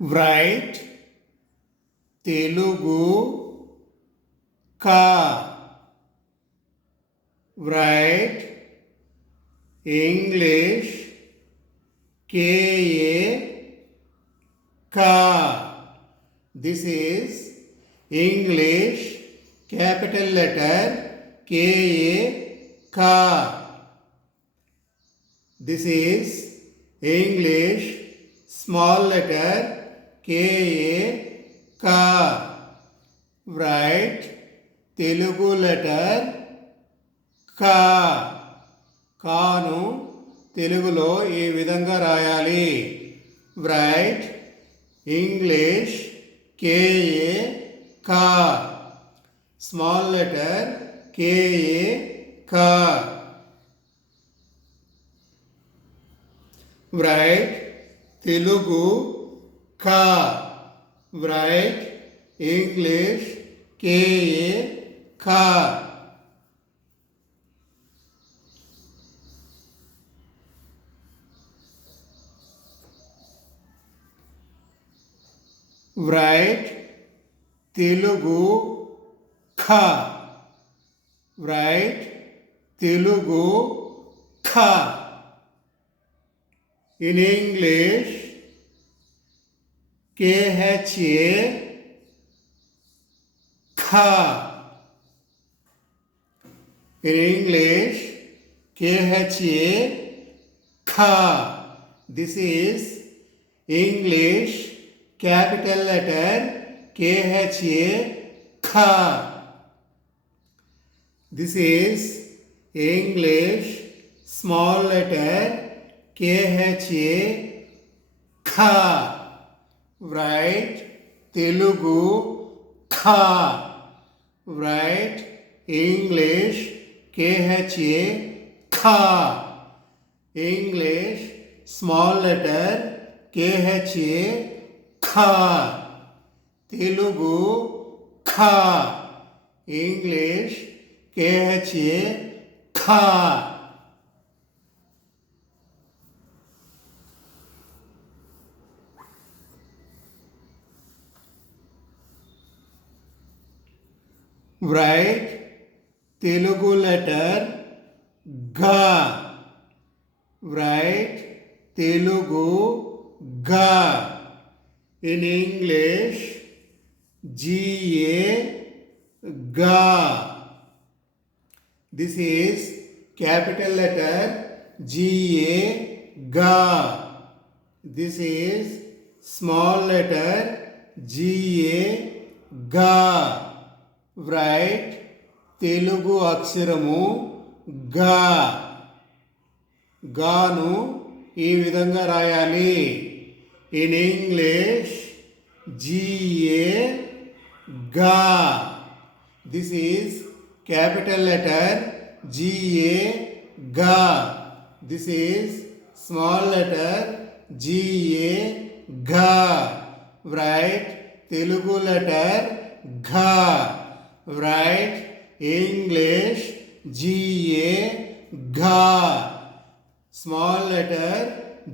write Telugu ka, write English ka, ka. This is English capital letter ka, ka. This is English small letter ka, ka. Write Telugu letter ka. కాను తెలుగులో ఈ విధంగా రాయాలి. Write English KA కా, small letter KA కా. రైట్ తెలుగు కా, right English KA కా. write Telugu kha, write Telugu kha. In English kha, kha. In English kha, kha. This is English capital letter KHA, kha. This is English small letter KHA, kha. Write Telugu kha, write English KHA, kha. English small letter KHA, kha. Telugu kha, English KHA, kha. Write Telugu letter ga, write Telugu ga. In English GA, ga. This is capital letter GA, ga. This is small letter GA, ga. Write Telugu అక్షరము ga. గాను ఈ విధంగా రాయాలి. In English GA, ga. This is capital letter GA, ga. This is small letter GA, ga. Write Telugu letter ga. Write English GA, ga. Small letter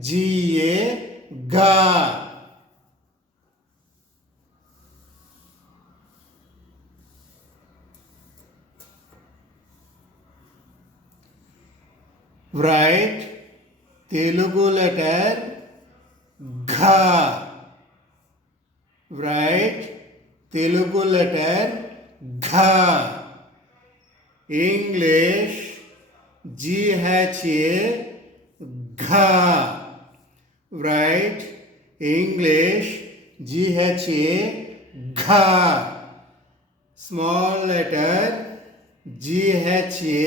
GA, ga. Write Telugu letter gha. Write Telugu letter gha. English GHA, gha. Write English GHA, gha. Small letter GHA,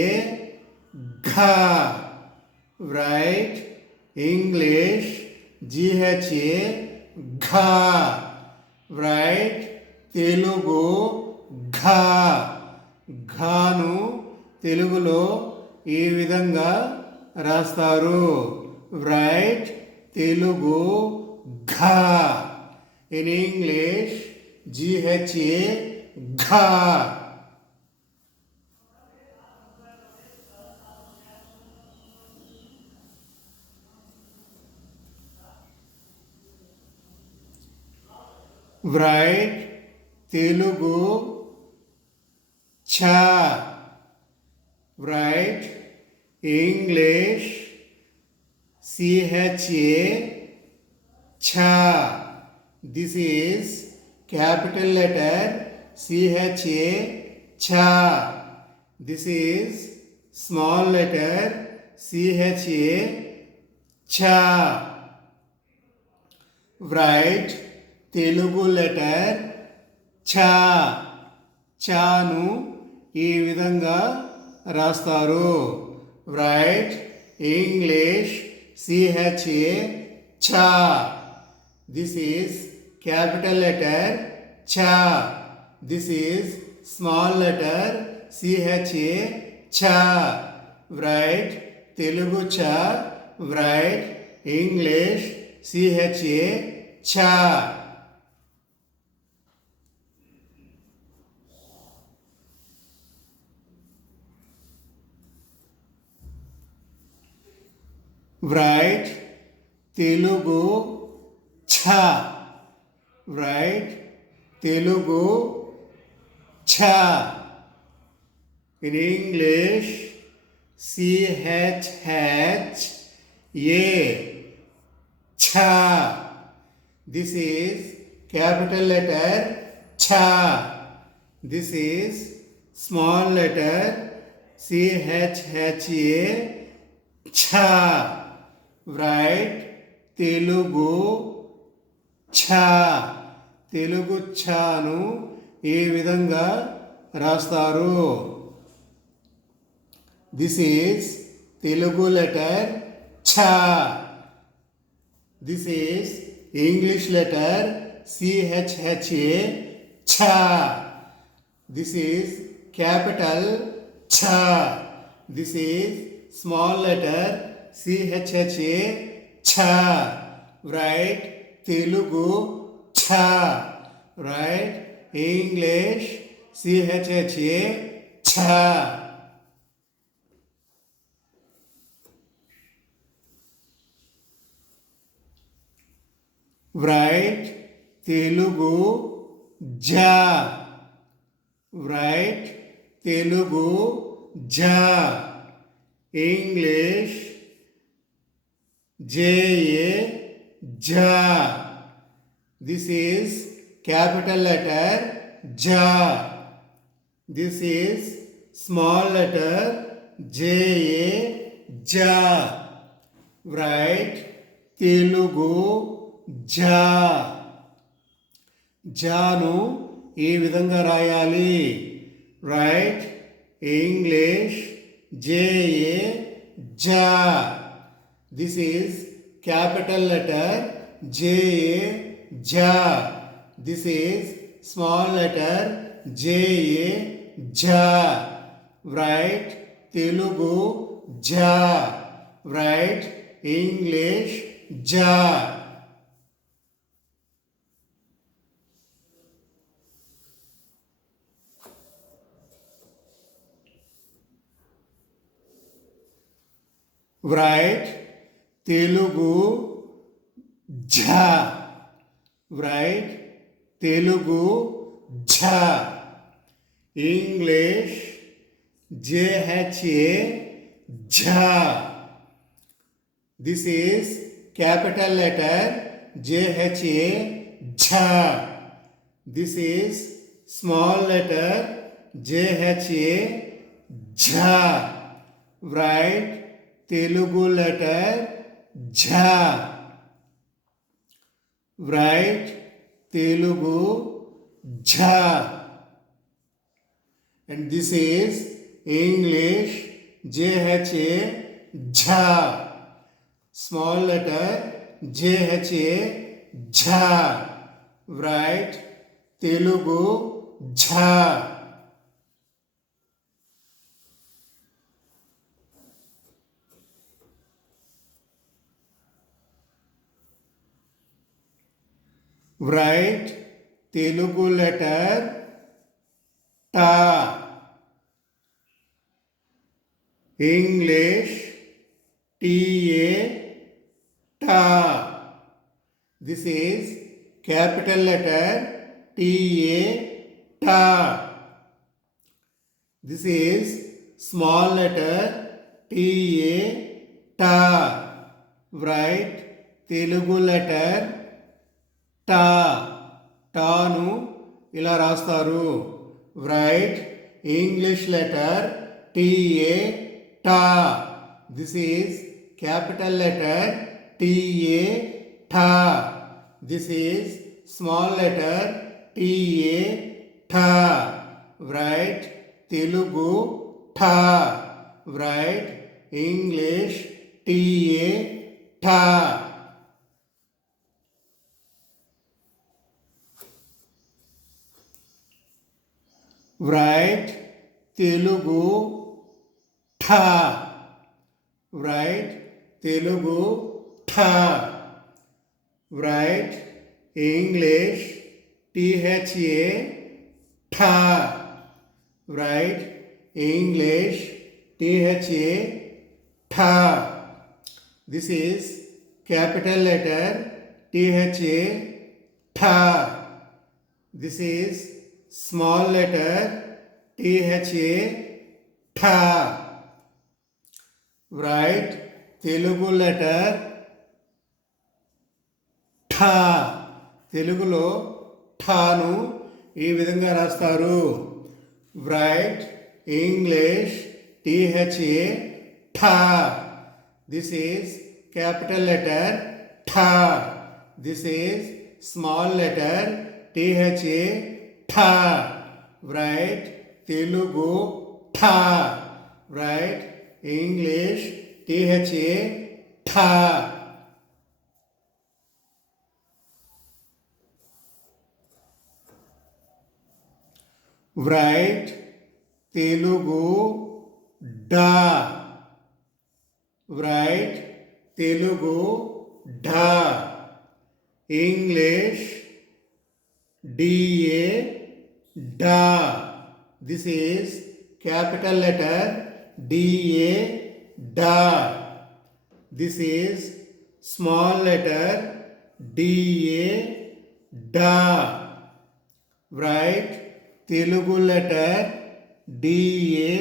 gha. Write English GHA, gha. Write Telugu gha. ఘాను తెలుగులో ఈ విధంగా రాస్తారు. Write Telugu ఘా. In English GHA, ఘా. write Telugu cha, write English cha, cha. This is capital letter cha, cha. This is small letter cha, cha. Write Telugu letter cha. చాను ఈ విధంగా రాస్తారు. Write English CHA cha. This is capital letter cha. This is small letter CHA cha. Write Telugu cha. Write English CHA cha. Write Telugu cha. Write Telugu cha. In English CHH A, cha. This is capital letter cha. This is small letter CHHA cha. Write Telugu cha. Telugu ఛాను ఈ విధంగా రాస్తారు. This is Telugu లెటర్ ఛా. This is English letter CHHA ఛా. This is capital ఛా. This is small letter CHHA ఛా. రైట్ Telugu cha. Right English CHHA cha. Write Telugu ja. Write Telugu ja. English JA ja. This is capital letter ja. This is small letter ja, ja. Write Telugu ja. జాను ఈ విధంగా రాయాలి. Write English JA ja. This is capital letter JA ja. This is small letter JA ja. Write Telugu ja. Write English ja. Write Telugu ja. Write Telugu ja. English JHA ja. This is capital letter JHA ja. This is small letter JHA ja. Write Telugu letter ja. Write Telugu ja. And this is English JHA ja. Small letter JHA ja. Write Telugu ja. Write Telugu letter ta. English TA ta. This is capital letter T-A, ta. This is small letter T-A, ta. Write Telugu letter ta. టాను ఇలా రాస్తారు. Write English letter TA, ta. This is capital letter TA, ta. This is small letter TA, ta. Write Telugu ta. Write English TA, ta. Write Telugu tha. Write Telugu tha. Write English THA, tha. Write English THA, tha. This is capital letter THA, tha. This is small letter THA, tha. Write Telugu letter tha. తెలుగులో ఠాను ఈ విధంగా రాస్తారు. Write English THA, tha. This is capital letter tha. This is small letter THA, tha. Write Telugu tha. Write English THA, tha. Write Telugu da. Write Telugu da. English DA, da. This is capital letter DA, da. This is small letter DA, da. Write Telugu letter DA,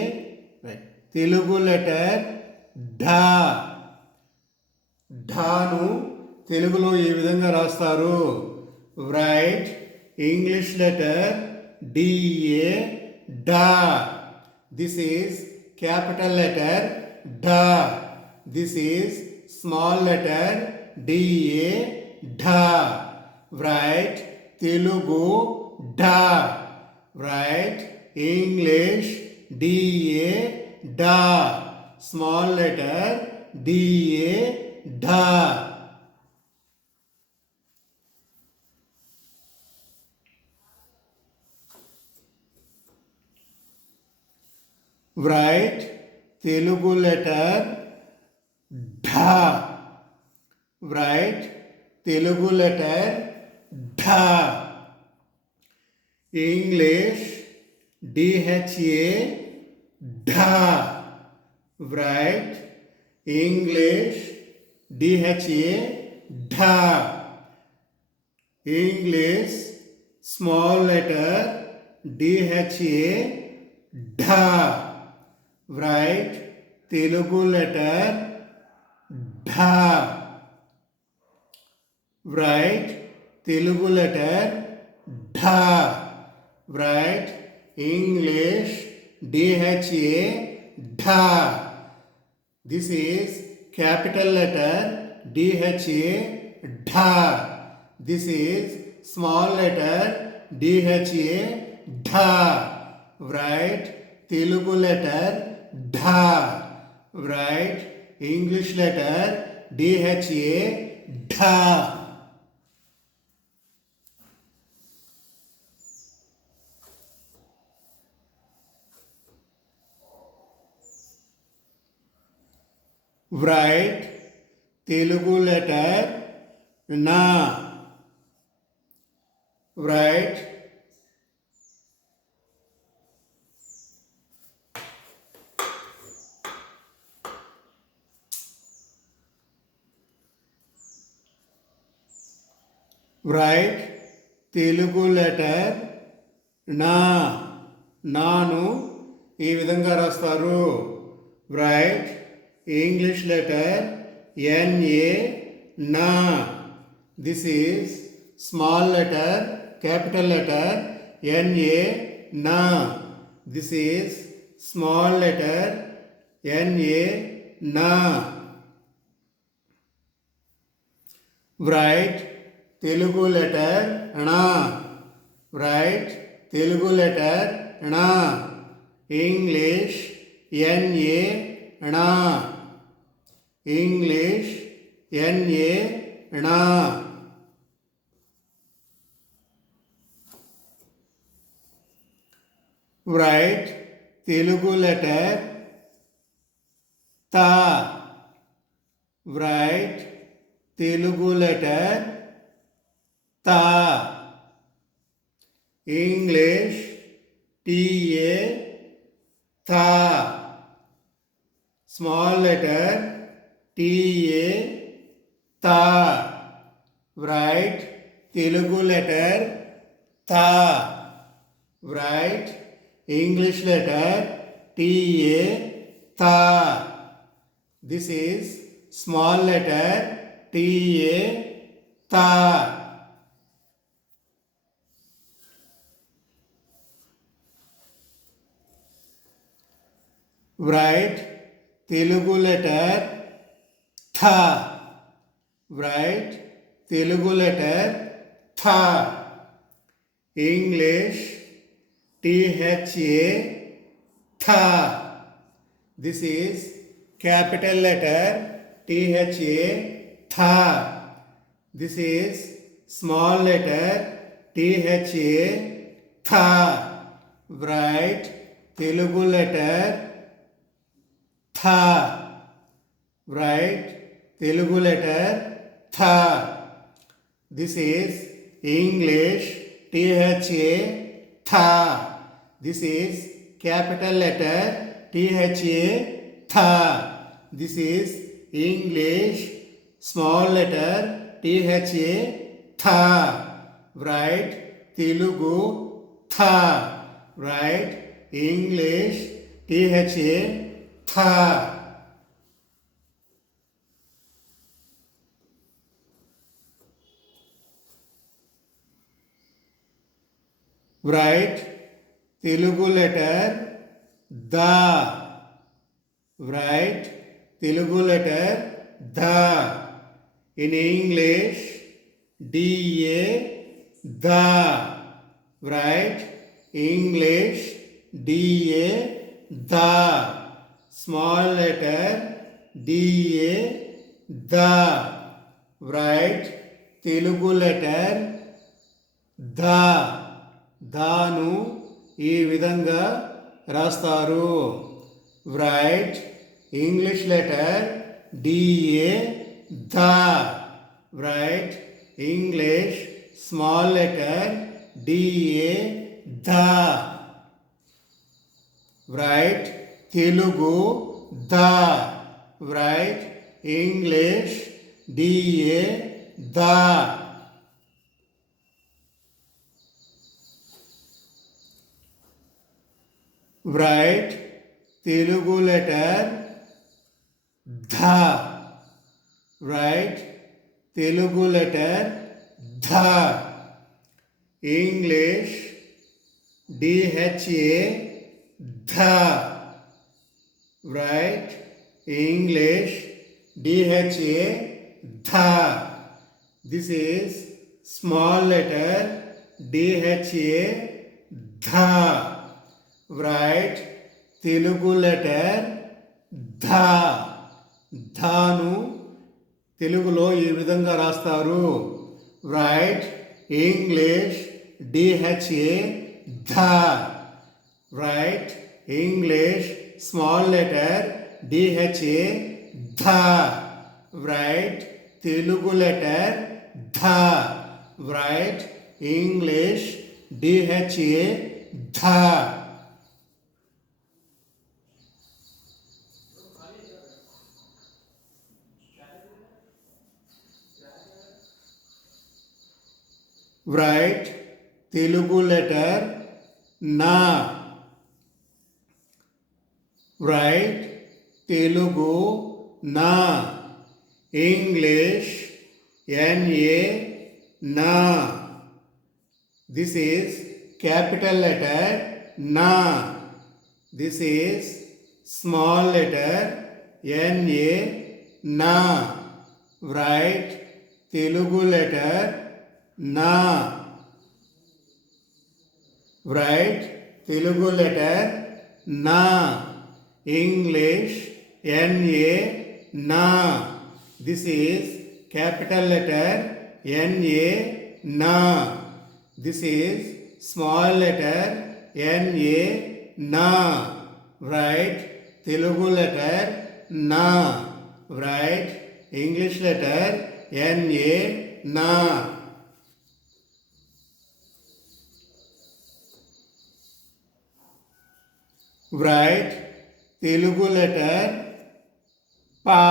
right. Telugu letter da. Thanu తెలుగులో ఏ విధంగా రాస్తారు? Write English letter DA, da. This is capital letter da. This is small letter DA, da. Write Telugu da. Write English DA, da. Small letter DA, da. Write Telugu letter dha. Write Telugu letter dha. English DHA, dha. Write English DHA, dha. English small letter DHA, dha. Write Telugu letter dha. Write Telugu letter dha. Write English DHA, dha. This is capital letter DHA, dha. This is small letter DHA, dha. Write Telugu letter dha. Write English letter DHA, dha. Write Telugu letter na. Write Telugu లెటర్ నా, నాను ఈ విధంగా రాస్తారు. Write English letter N A నా. This is small letter capital letter N A నా. This is small letter N A నా. Write Telugu letter ణ. Write Telugu letter ణ. ఇంగ్లీష్ ఎన్ఏ ణ. ఇంగ్లీష్ ఎన్ఏ ణ. రైట్ తెలుగు లెటర్ త. రైట్ తెలుగు లెటర్ త. ఇంగ్లీష్ టీఏ థ. స్మాల్ లెటర్ టీఏ థ. రైట్ తెలుగు లెటర్ థ. రైట్ ఇంగ్లీష్ లెటర్ టీఏ థ. This is small letter T A థ. రైట్ తెలుగు లెటర్ థ. రైట్ తెలుగు లెటర్ థ. ఇంగ్లీష్ టీహెచ్ఏ థ. This is capital letter T H A థ. This is small letter T H A థ. Write Telugu letter థ. Write Telugu letter థ. This is English T H A థ. This is capital letter T H A థ. This is English small letter T H A థ. Write Telugu థ. Write English T H A థ. Write Telugu letter ద. రైట్ తెలుగు లెటర్ ద. ఇన్ ఇంగ్లీష్ డిఏ ద. రైట్ ఇంగ్లీష్ డిఏ ద. స్మాల్ లెటర్ డిఏ ద. రైట్ తెలుగు లెటర్ ద. దాను ఈ విధంగా రాస్తారు. రైట్ ఇంగ్లీష్ లెటర్ డిఏ ద. Write English small letter D A ద. రైట్ తెలుగు ద. రైట్ ఇంగ్లీష్ డిఏ ద. రైట్ తెలుగు లెటర్ ధ. రైట్ తెలుగు లెటర్ ధ. ఇంగ్లీష్ డిహెచ్ఏ ధ. రైట్ ఇంగ్లీష్ డిహెచ్ఏ ధ. This is small letter D H A ధ. రైట్ తెలుగు లెటర్ ధ. ధను తెలుగులో ఈ విధంగా రాస్తారు. రైట్ ఇంగ్లీష్ డిహెచ్ఏ ధ. Write English small letter D H A ధ. రైట్ తెలుగు లెటర్ ధ. Write English D H A the. Write Telugu letter na. Write Telugu na. English na. Na. This is capital letter na. This is small letter na. Na. Write Telugu letter na. Write Telugu letter na. English na. Na. This is capital letter na. Na. This is small letter na. Na. Write Telugu letter na. Write English letter na. Na. Write Telugu letter pa.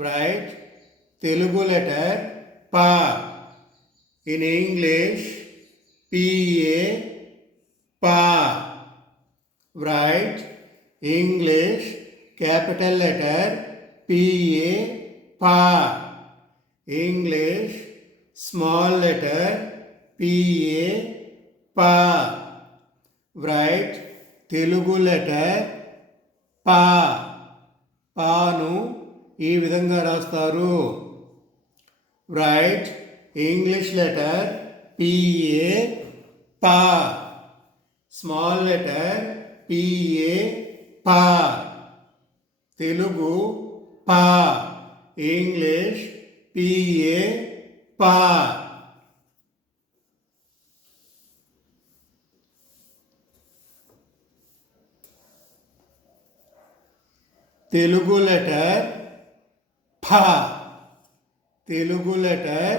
Write Telugu letter pa. In English, pa, pa. Write English capital letter pa, pa. English small letter pa, pa. Write Telugu letter pa. పాను ఈ విధంగా రాస్తారు. Write English letter pa, pa. Small letter pa, pa. Telugu pa. English pa, pa. Telugu letter pha. Telugu letter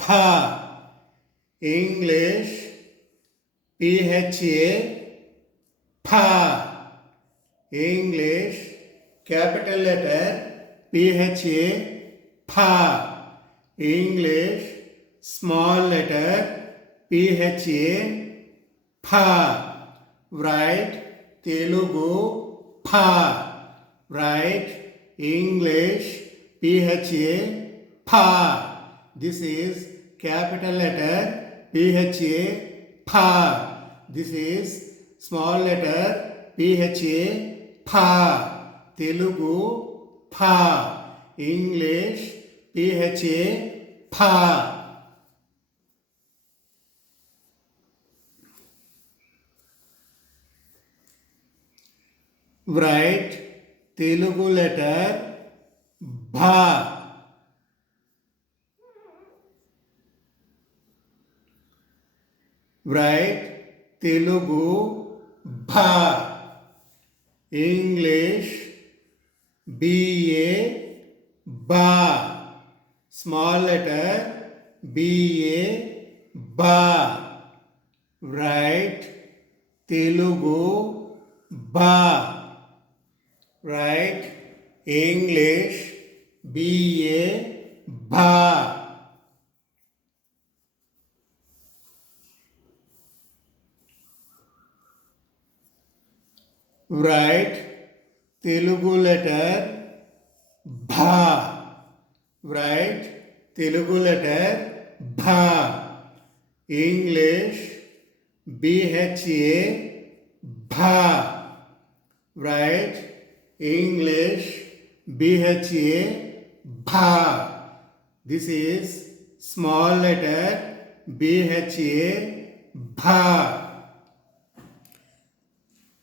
pha. English pha, pha. English capital letter pha, pha. English small letter pha, pha. Write Telugu pha. Write English pha, pha. This is capital letter pha, pha. This is small letter pha, pha. Telugu pha. English pha, pha. Write Telugu letter bha. Write Telugu bha. English ba, ba. Small letter ba, ba. Write Telugu ba. Write English ba, ba. Write Telugu letter bha. Write Telugu letter bha. English bha, bha. Write English bha, bha. This is small letter bha, bha.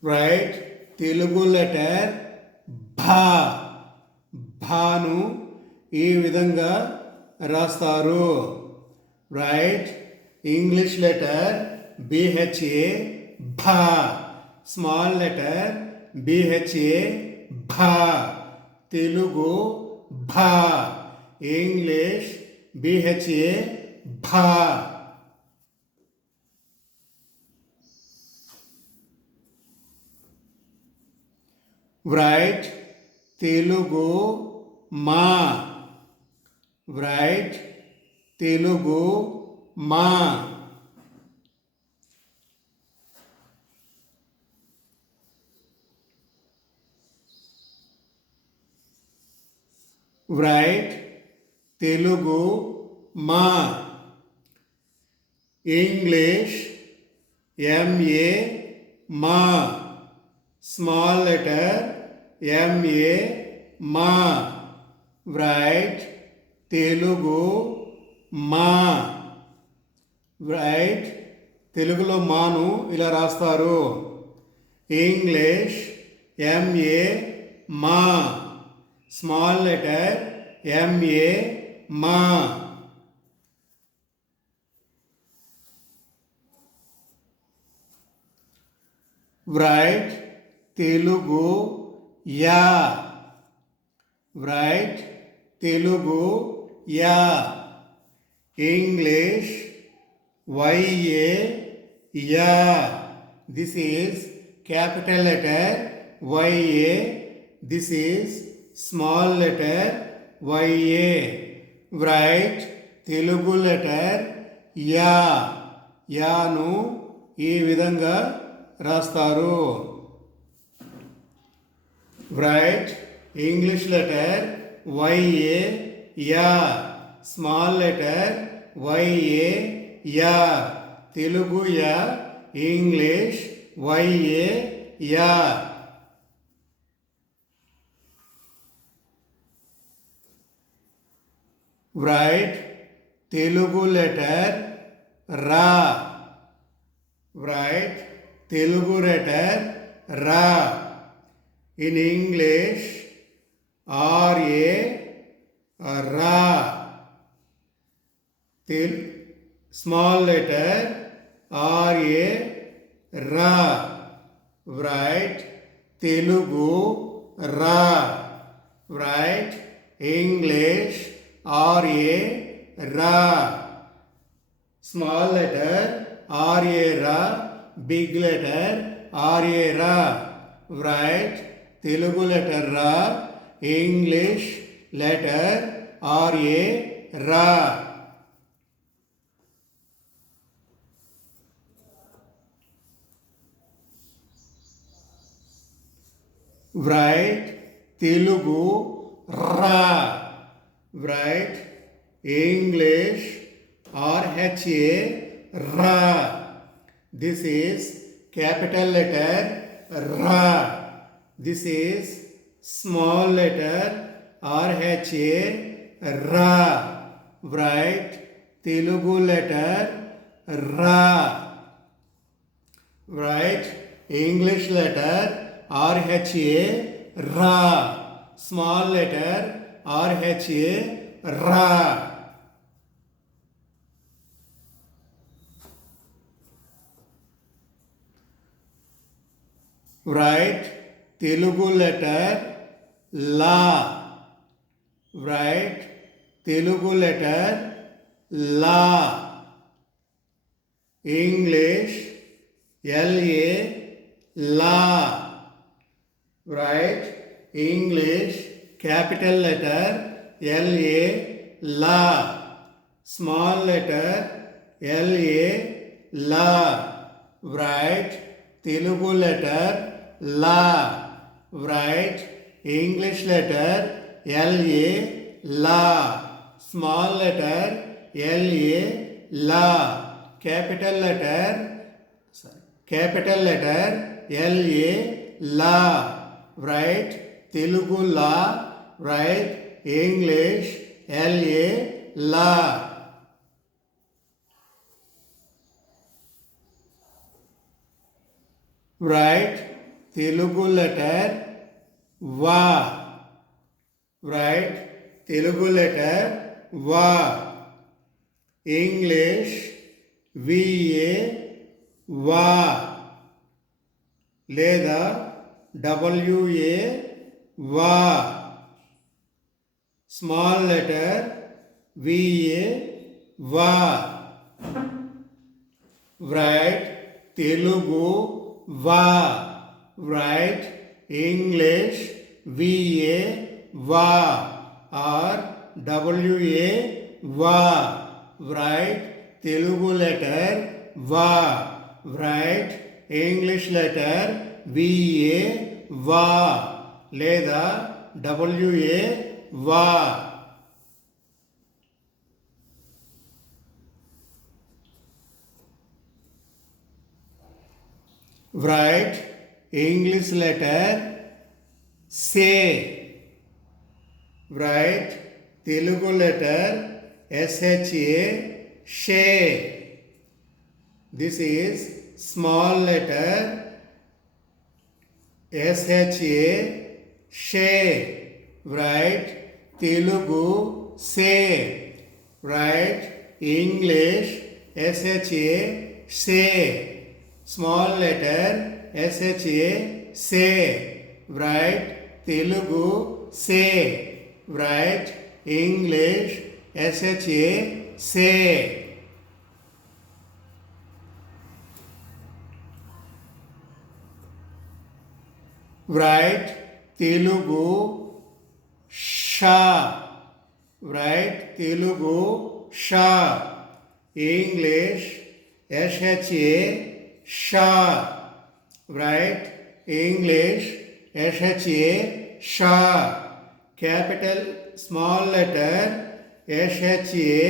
Write Telugu letter bha. Bhanu ఈ విధంగా రాస్తారు. Write English letter bha, bha. Small letter bha, bha. Telugu bha. English bha, bha. Write Telugu ma. Write Telugu మా. write తెలుగు మా. English MA మా. Small letter MA మా. write తెలుగు మా. write తెలుగులో మాను ఇలా రాస్తారు. ఇంగ్లీష్ MA మా. స్మాల్ లెటర్ MA మా. write Telugu yeah. write Telugu yeah. English YA yeah. This is capital letter YA. This is small letter YA. write Telugu letter యా. యాను ఈ విధంగా రాస్తారు. write English letter YA యా. స్మాల్ లెటర్ YA యా. తెలుగు యా. ఇంగ్లీష్ YA యా. write తెలుగు లెటర్ రా. write తెలుగు లెటర్ రా. in English RA రా. small letter RA రా. write తెలుగు రా. write English RA రా. small letter RA రా. big letter RA రా. write తెలుగు లెటర్ రా. ఇంగ్లీష్ లెటర్ RA రా. write తెలుగు రా. write English RHA రా. This is capital letter రా. This is small letter RHA రా. write తెలుగు లెటర్ రా. write English letter RHA రా. small letter RHA రా. write తెలుగు లెటర్ లా. write తెలుగు లెటర్ లా. ఇంగ్లీష్ LA లా. write English capital letter LA లా. small letter LA లా. write తెలుగు లెటర్ లా. write English letter LA లా. small letter LA లా. capital letter LA లా. write తెలుగు లా. write English LA లా. write తెలుగు లెటర్ వా. write తెలుగు లెటర్ వా. English VA వా లేదా WA వా. Small letter VA వా. write తెలుగు వా. write English VA వా or WA వా. write తెలుగు లెటర్ వా. రైట్ ఇంగ్లీష్ లెటర్ విఏ వా లేదా డబ్ల్యూఏ వా. Write English letter say. Write Telugu letter SHA she. This is small letter SHA she. Write Telugu say. Write English SHA say. Small letter SHA say. Write Telugu say. Write English SHA say. Write Telugu sha. Write Telugu sha. English SHA sha. Write English SHA sha. Capital small letter SHA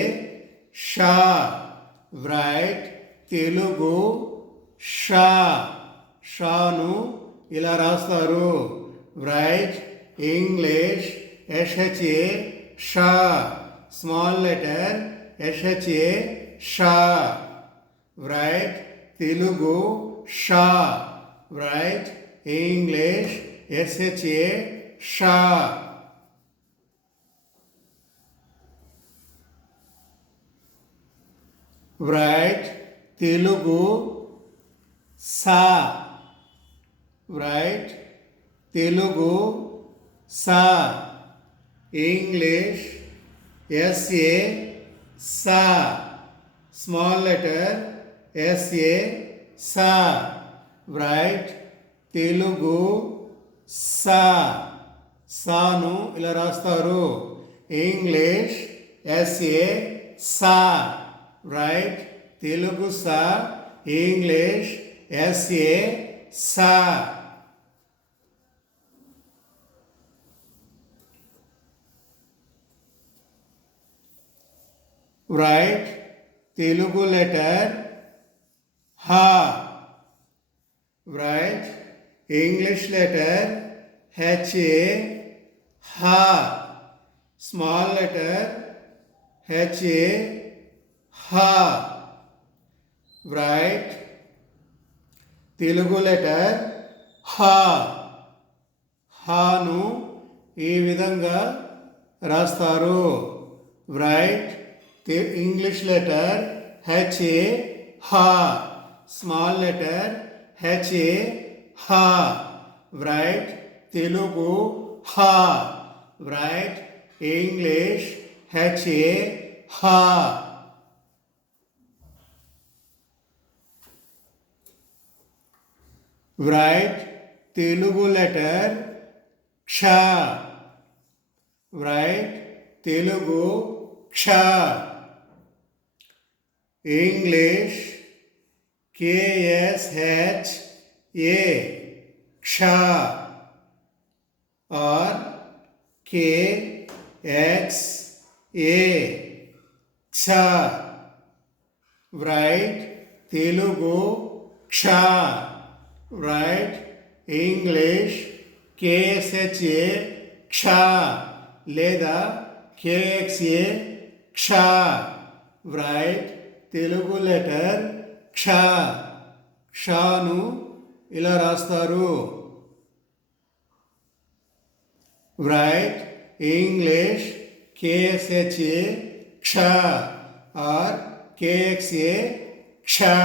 sha. Write Telugu sha. షాను ఇలా రాస్తారు. Write English SHA sha. Small letter SHA sha. Write Telugu sha. Write English SHA sha. Write Telugu sa. Write Telugu sa. English SA sa. Small letter SA sa. Write Telugu sa. సాను ఇలా రాస్తారు. English SA sa. Write Telugu sa. English SA sa. Write Telugu letter ha. Write English letter HA ha. Small letter HA ha. Write Telugu letter ha. హాను ఈ విధంగా రాస్తారు. Write English letter HA ha. Small letter HA ha. Write Telugu ha. Write English HA ha. Write Telugu letter ksha. Write Telugu ksha. English KSHA ksha or KXA ksha. Write Telugu ksha. Write English KSHA ksha లేదా KXA ksha. Write Telugu letter ksha. క్షాను ఇలా రాస్తారు. Write English KSHA ksha or KXA ksha.